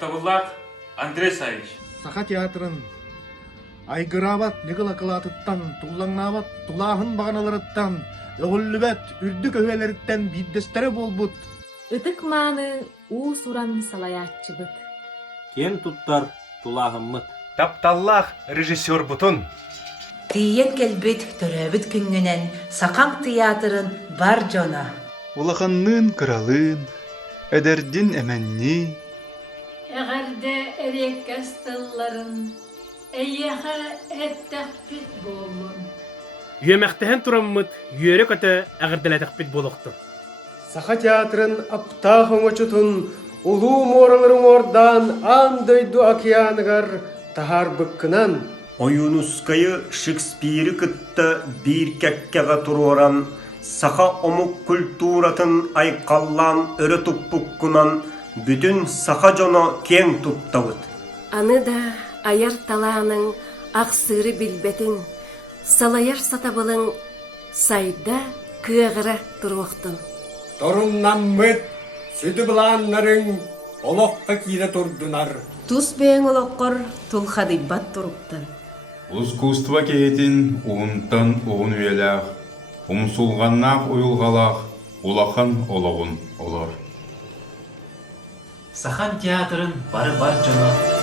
Туттабыллах Андрей Савич. Саха театрын айгырабат нигылакылатыттан, туллаңнабат тулаахын баганаларыттан, өгүллүбәт үрдүк өһүэлэриттен биддестере болбут. Ытык мааны уу суран салаяччыбыт. Кен туттар тулағыммыт. Тапталлах режиссер бутун. Тиен келбит төрөбүт күнгүнен Сакаң театрын бар жона. Улаханнын кыралын, эдердин эменни. Әгәрдә эреккәс тылларын, әйәхә әттәхпит болун. Үйемәқтәһен тураммыт, үйері көті әғірділәтіқпет болуқты. Саха театрын аптах оңочутун, улуу моралырың ордан андойду океаныгар тахар быккынан. Оюнускайы Шекспири кытта бир кәккәгә туроран, саха омук культуратын айқаллан өрө туппуккунан, бүтүн саха жоно кең туттабыт. Аны да аяр талааның ақсыры билбетин, салаяр сатабылың сайда кыагыра туруқтын. Торуннан мыт, сүті бұланларың олоққа кире турдунар. Тус бейін олоққор тулхадыббат туруптын. Искусство кейтин уынтан уын үйеләқ, умсулғаннақ уйылғалақ, улахан олығын олар. Сахан театрын бары бар жона